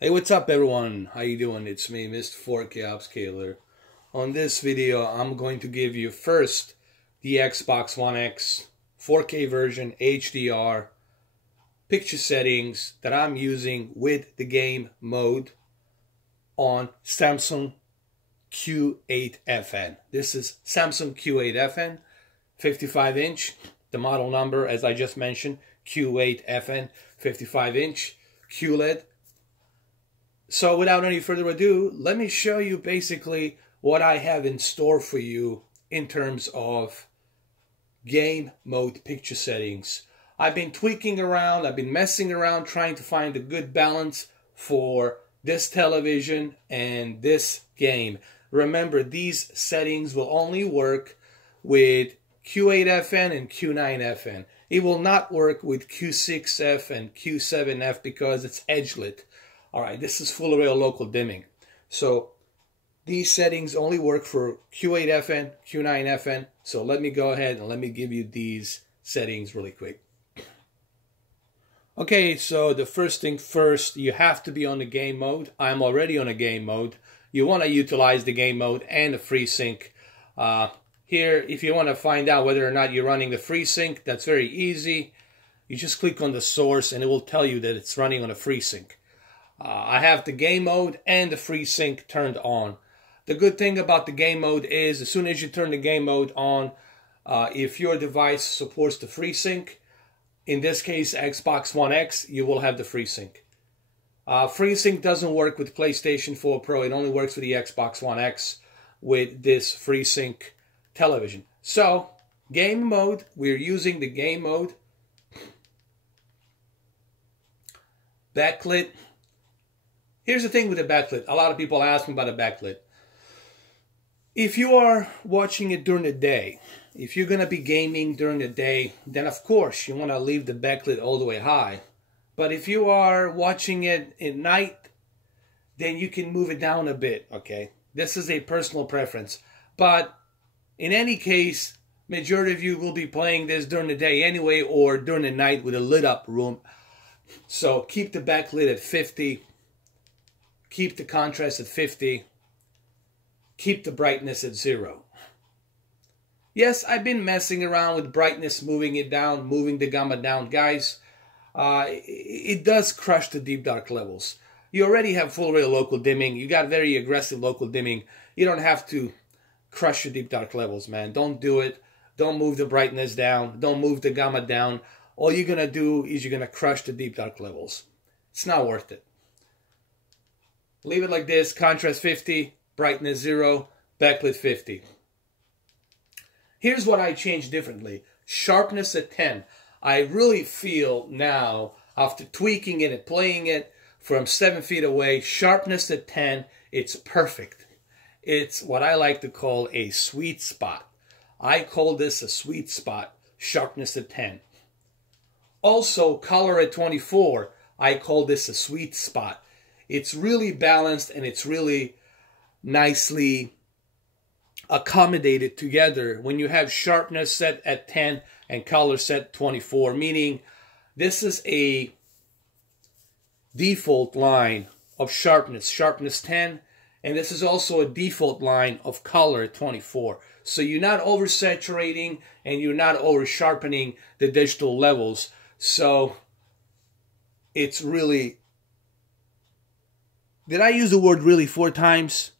Hey, what's up everyone? How you doing? It's me, Mr. 4K Upscaler. On this video, I'm going to give you first the Xbox One X 4K version HDR picture settings that I'm using with the game mode on Samsung Q8FN. This is Samsung Q8FN, 55-inch. The model number, as I just mentioned, Q8FN, 55-inch QLED. So without any further ado, let me show you basically what I have in store for you in terms of game mode picture settings. I've been tweaking around, I've been messing around trying to find a good balance for this television and this game. Remember, these settings will only work with Q8FN and Q9FN. It will not work with Q6F and Q7F because it's edge-lit. Alright, this is full array local dimming. So these settings only work for Q8FN, Q9FN. So let me go ahead and let me give you these settings really quick. Okay, so the first thing first, you have to be on the game mode. I'm already on a game mode. You want to utilize the game mode and the Freesync. Here, if you want to find out whether or not you're running the Freesync, that's very easy. You just click on the source and it will tell you that it's running on a Freesync. I have the game mode and the Freesync turned on. The good thing about the game mode is as soon as you turn the game mode on, if your device supports the Freesync, in this case Xbox One X, you will have the Freesync. Freesync doesn't work with PlayStation 4 Pro. It only works with the Xbox One X with this Freesync television. So, game mode, we're using the game mode. Backlit. Here's the thing with the backlit. A lot of people ask me about a backlit. If you are watching it during the day, if you're going to be gaming during the day, then of course you want to leave the backlit all the way high. But if you are watching it at night, then you can move it down a bit, okay? This is a personal preference. But in any case, majority of you will be playing this during the day anyway or during the night with a lit up room. So keep the backlit at 50. Keep the contrast at 50. Keep the brightness at 0. Yes, I've been messing around with brightness, moving it down, moving the gamma down. Guys, it does crush the deep dark levels. You already have full array local dimming. You got very aggressive local dimming. You don't have to crush your deep dark levels, man. Don't do it. Don't move the brightness down. Don't move the gamma down. All you're going to do is you're going to crush the deep dark levels. It's not worth it. Leave it like this, contrast 50, brightness 0, backlit 50. Here's what I changed differently. Sharpness at 10. I really feel now, after tweaking it and playing it from 7 feet away, sharpness at 10, it's perfect. It's what I like to call a sweet spot. I call this a sweet spot, sharpness at 10. Also, color at 24, I call this a sweet spot. It's really balanced and it's really nicely accommodated together when you have sharpness set at 10 and color set 24, meaning this is a default line of sharpness 10, and this is also a default line of color 24. So you're not oversaturating and you're not over sharpening the digital levels. So it's really, did I use the word really 4 times?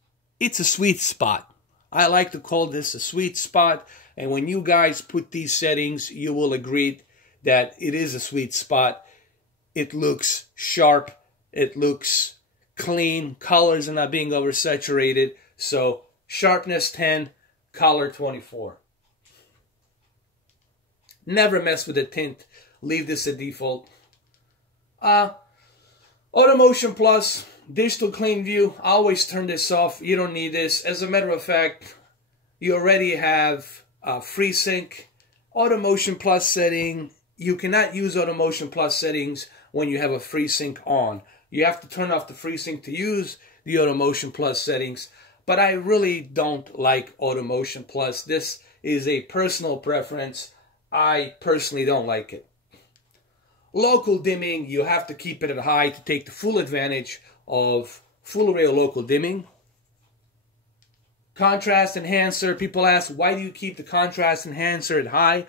It's a sweet spot. I like to call this a sweet spot. And when you guys put these settings, you will agree that it is a sweet spot. It looks sharp. It looks clean. Colors are not being oversaturated. So sharpness 10, color 24. Never mess with the tint. Leave this at default. Automotion Plus. Digital clean view, I always turn this off. You don't need this. As a matter of fact, you already have Freesync. Automotion Plus setting, you cannot use Automotion Plus settings when you have a Freesync on. You have to turn off the Freesync to use the Automotion Plus settings. But I really don't like Automotion Plus. This is a personal preference. I personally don't like it. Local dimming, you have to keep it at high to take the full advantage of full array or local dimming. Contrast enhancer, people ask, why do you keep the contrast enhancer at high?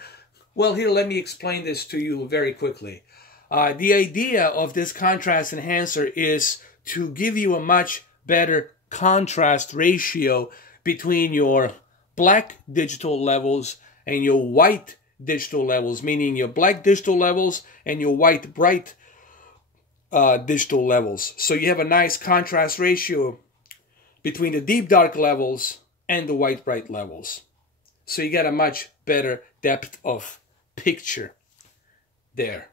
Well, here, let me explain this to you very quickly. The idea of this contrast enhancer is to give you a much better contrast ratio between your black digital levels and your white digital levels, meaning your black digital levels and your white bright digital levels. So you have a nice contrast ratio between the deep dark levels and the white bright levels. So you get a much better depth of picture there.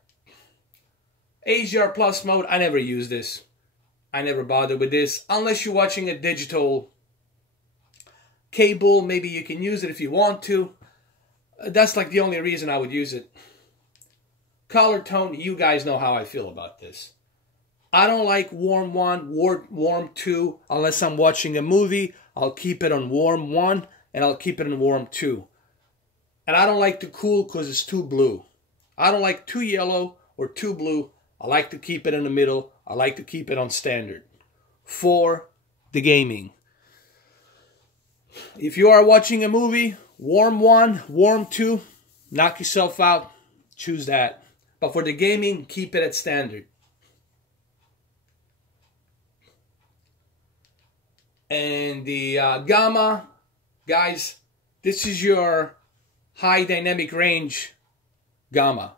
HDR Plus mode, I never use this. I never bother with this unless you're watching a digital cable. Maybe you can use it if you want to. That's like the only reason I would use it. Color tone, you guys know how I feel about this. I don't like warm 1, warm 2 unless I'm watching a movie. I'll keep it on warm 1 and I'll keep it on warm 2. And I don't like the cool because it's too blue. I don't like too yellow or too blue. I like to keep it in the middle. I like to keep it on standard for the gaming. If you are watching a movie, warm 1, warm 2, knock yourself out, choose that. But for the gaming, keep it at standard. And the gamma, guys, this is your high dynamic range gamma,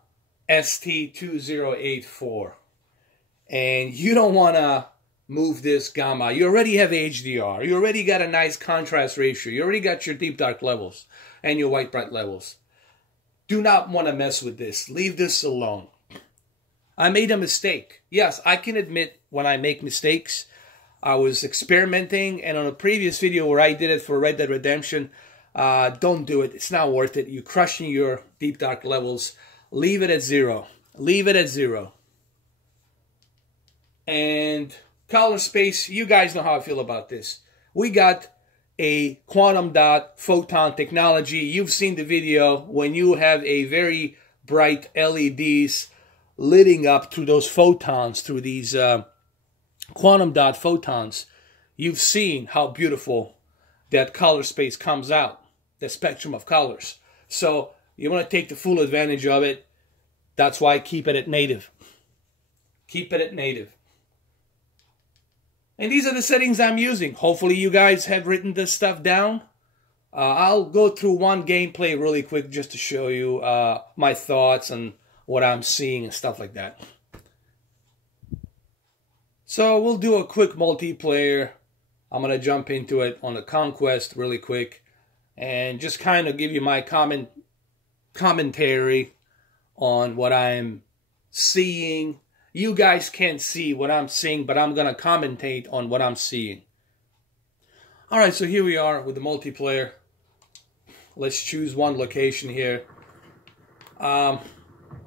ST2084. And you don't want to move this gamma. You already have HDR. You already got a nice contrast ratio. You already got your deep dark levels and your white bright levels. Do not want to mess with this. Leave this alone. I made a mistake. Yes, I can admit when I make mistakes. I was experimenting, and on a previous video where I did it for Red Dead Redemption, don't do it. It's not worth it. You're crushing your deep dark levels. Leave it at 0. Leave it at 0. And color space, you guys know how I feel about this. We got a quantum dot photon technology. You've seen the video when you have a very bright LEDs lighting up through those photons, through these quantum dot photons. You've seen how beautiful that color space comes out, the spectrum of colors. So you want to take the full advantage of it. That's why I keep it at native. Keep it at native. And these are the settings I'm using. Hopefully you guys have written this stuff down. I'll go through one gameplay really quick just to show you my thoughts and what I'm seeing and stuff like that. So we'll do a quick multiplayer. I'm going to jump into it on the Conquest really quick and just kind of give you my commentary on what I'm seeing. You guys can't see what I'm seeing, but I'm going to commentate on what I'm seeing. Alright, so here we are with the multiplayer. Let's choose one location here. The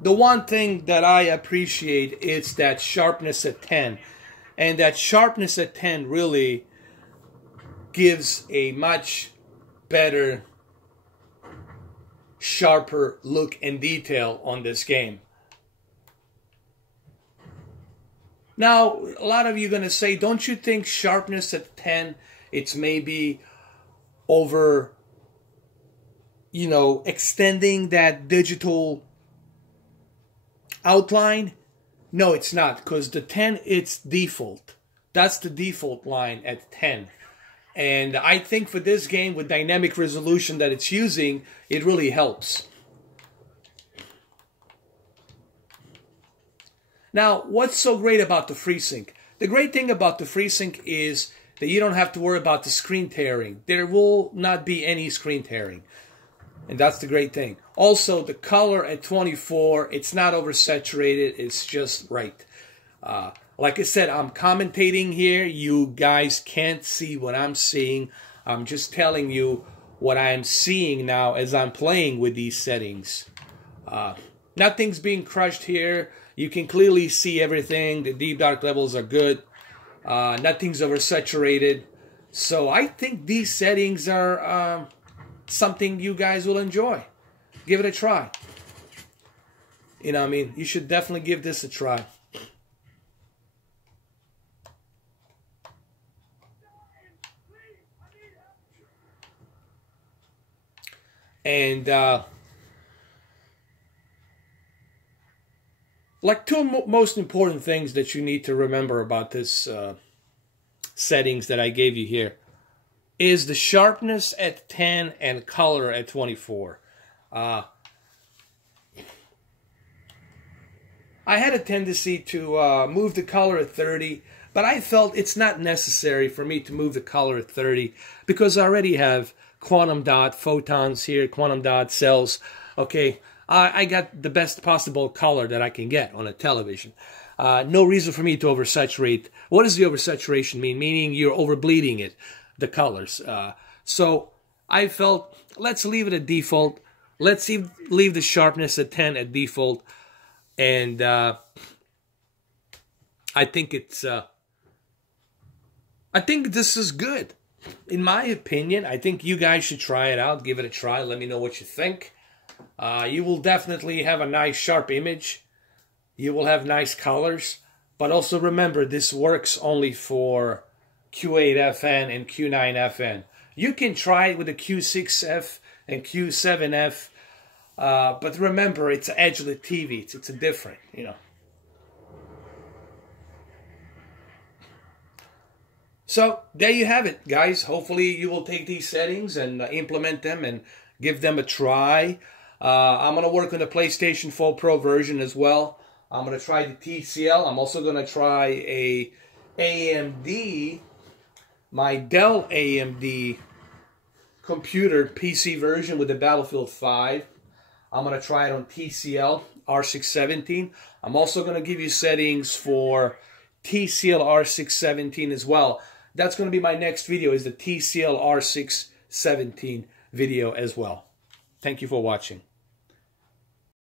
one thing that I appreciate is that sharpness at 10. And that sharpness at 10 really gives a much better, sharper look and detail on this game. Now, a lot of you are going to say, don't you think sharpness at 10, it's maybe over, you know, extending that digital outline? No, it's not, because the 10, it's default. That's the default line at 10. And I think for this game, with dynamic resolution that it's using, it really helps. Now, what's so great about the Freesync? The great thing about the Freesync is that you don't have to worry about the screen tearing. There will not be any screen tearing. And that's the great thing. Also, the color at 24, it's not oversaturated. It's just right. Like I said, I'm commentating here. You guys can't see what I'm seeing. I'm just telling you what I'm seeing now as I'm playing with these settings. Nothing's being crushed here. You can clearly see everything. The deep dark levels are good. Nothing's oversaturated. So I think these settings are something you guys will enjoy. Give it a try. You know what I mean? You should definitely give this a try. And like two most important things that you need to remember about this settings that I gave you here is the sharpness at 10 and color at 24. I had a tendency to move the color at 30, but I felt it's not necessary for me to move the color at 30 because I already have quantum dot photons here, quantum dot cells. Okay, I got the best possible color that I can get on a television. No reason for me to oversaturate. What does the oversaturation mean? Meaning you're overbleeding it, the colors. So I felt, let's leave it at default. Let's leave the sharpness at 10 at default. And I think it's, I think this is good. In my opinion, I think you guys should try it out. Give it a try. Let me know what you think. You will definitely have a nice sharp image. You will have nice colors. But also remember, this works only for Q8FN and Q9FN. You can try it with the Q6F and Q7F. But remember, it's an edge-lit TV. It's a different, you know. So there you have it, guys. Hopefully you will take these settings and implement them and give them a try. I'm going to work on the PlayStation 4 Pro version as well. I'm going to try the TCL. I'm also going to try a AMD, my Dell AMD computer PC version with the Battlefield 5. I'm going to try it on TCL R617. I'm also going to give you settings for TCL R617 as well. That's going to be my next video, is the TCL R617 video as well. Thank you for watching.